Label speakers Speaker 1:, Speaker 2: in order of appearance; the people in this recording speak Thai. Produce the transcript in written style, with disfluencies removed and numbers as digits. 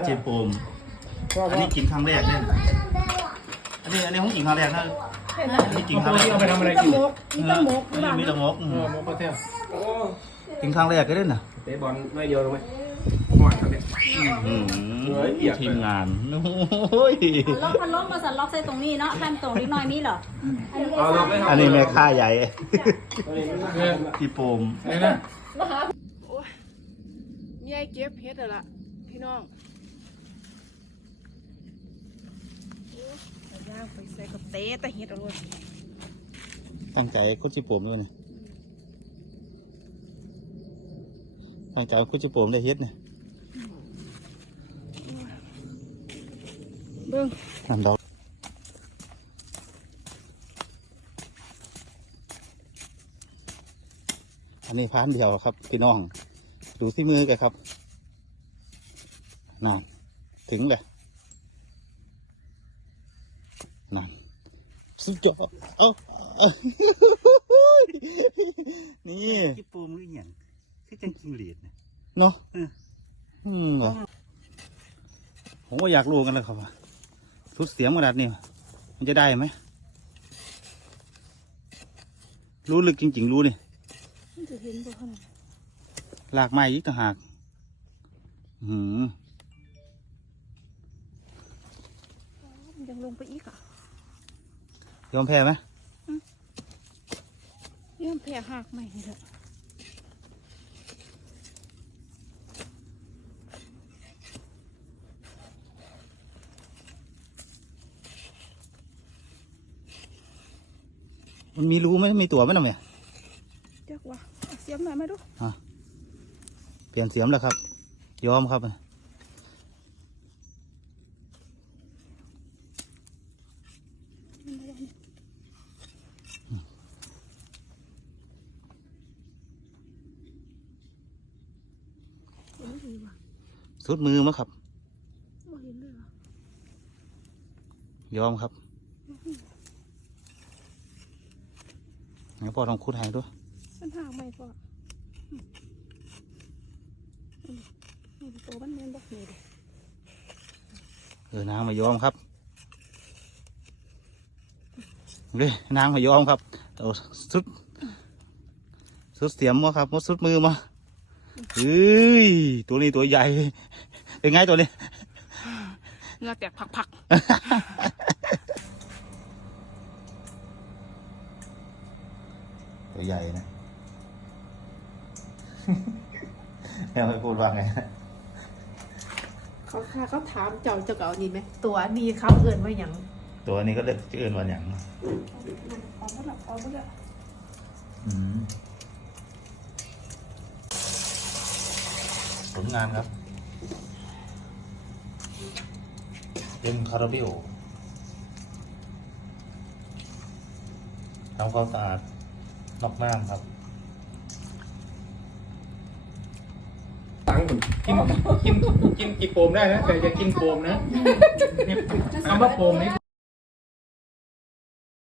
Speaker 1: เจโปมอันนี้กินครั้งแรกเนี่ยอันนี้ผมกินครั้งแรกนะอันนี้กินครั้งแรกเอาไปทำอะไรกินมีตะมกมีตะมกมกก็เท่ากินครั้งแรกก็ได้น่ะเตะบอลไม่เดียวเลยทีมงาน
Speaker 2: ล็อกพันล้มมาสั่นล็อกใส่ตรงนี้เนาะแค่ตรงนิดหน่อยนี่เหรอ
Speaker 1: อันนี้แม่ค่าใหญ่พี่โปม
Speaker 3: ยายเก็บเฮ็ดละพี่น้องย่างไปใส่กับเตะแต่เฮ็ดเอาเลย
Speaker 1: ตั้งใจคุชิโปมด้วยนะตั้งใจคุชิโปมได้เฮ็ดเนี่ย
Speaker 3: เบิ้ง
Speaker 1: น้ำดอกอันนี้พันเดียวครับพี่น้องดูที่มือกันครับนั่นถึงเลยนั่นสุดยอดนี่ญี่ปุ่นหรืออย่างคือจังจิงหรีดเนาะผมก็อยากรู้กันเลยครับว่าทุดเสียมขนาดนี้มันจะได้ไหมรู้ลึกจริงๆรู้นี่หลากไม้อีกต่างหาก
Speaker 3: ยังลงไปอีกอ่ะ
Speaker 1: ยอมแพ้ไหม
Speaker 3: ยอมแพ้หักใหม่เถอะ
Speaker 1: มันมีรูไหมมีตัวไหมน้องเนี่ย
Speaker 3: เจ้าว่าเสียมหน่อยไหมดู
Speaker 1: เปลี่ยนเสียมแล้วครับยอมครับสุดมือมั้งครับยอมครับงั้นพ่อลองคุดให้ด้วย
Speaker 3: มันห่างไหมพ่อตัวมันเนียนบอกเลย
Speaker 1: นางมายอมครับเลยนางมายอมครับเอาสุดเสียมมั้งครับสุดมือมาตัวนี้ตัวใหญ่เป็นไงตัวนี้
Speaker 3: เงาแตกผัก
Speaker 1: ตัวใหญ่นะแม่ไม่พูดว่าไง
Speaker 3: เขาถามเจ้าจะเอานี่ไหมตัวนี้ครับเอื่นว่าอย่าง
Speaker 1: ตัวนี้ก็เรียกเอื่นว่าอย่าง
Speaker 3: เอาไม่ละ
Speaker 1: ผลงานครับเป็นคาราบิโอทำความสะอาดนอกน้ำครับ
Speaker 4: กินกี่โปมได้นะแต่จะกินโปมนะคำว่าโปมนี้